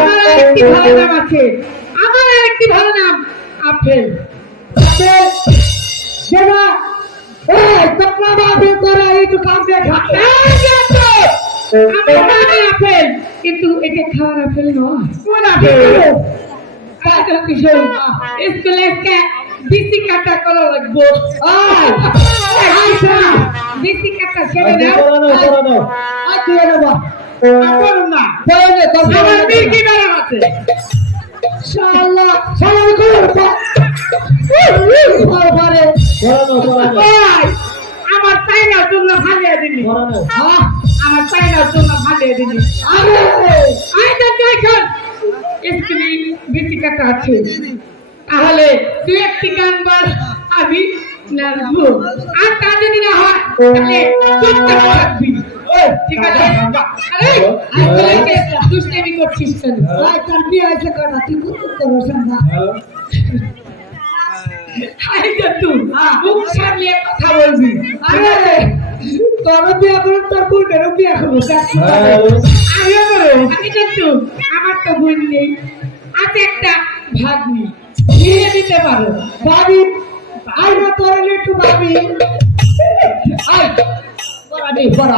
আমার আরেকটি ভালো নাম আছে, আমার আরেকটি ভালো নাম আপেল। আপেল দেবা এই চক্রা বাবু করে একটু কাম দিয়ে খাচ্ছে আমার নামে আপেল, কিন্তু এটা খাওয়ার আপেল নয়। কোন আপেল কাটা কিশোর স্কুলে বিসি কাটা করা লাগবো। আয় আইসা বিসি কাটা ছেড়ে দাও। আই তুই নেবা আমার না, বলে তো আমার মির্কি বেড়া আছে। শালা শালা করবা বারে ওই, আমার চাইনার জন্য ভালিয়ে দিলি। আমার চাইনার জন্য ভালিয়ে দিলি। আরে আই তো এখন স্কুলে বিসি কাটা আছে, তাহলে তুই একটি গান বল, আমি নাচবো। আর তা যদি না হয় তাহলে চুপচাপ থাকবি। ঠিক আছে? আরে আজকে দুষ্টামি করছিস কেন? আই তার বিয়ে আছে কাটা তুই বুঝতে পারছ না আই তো তুই মুখ সামলিয়ে কথা বলবি। আরে তোর বিয়ে করে তোর বোনের বিয়ে করবো আমি কিন্তু আমার তো বোন নেই, আছে একটা ভাগ্নি, বিয়ে দিতে পারো। ভাবি আই না তোর একটু ভাবি আই বড় নেই বড়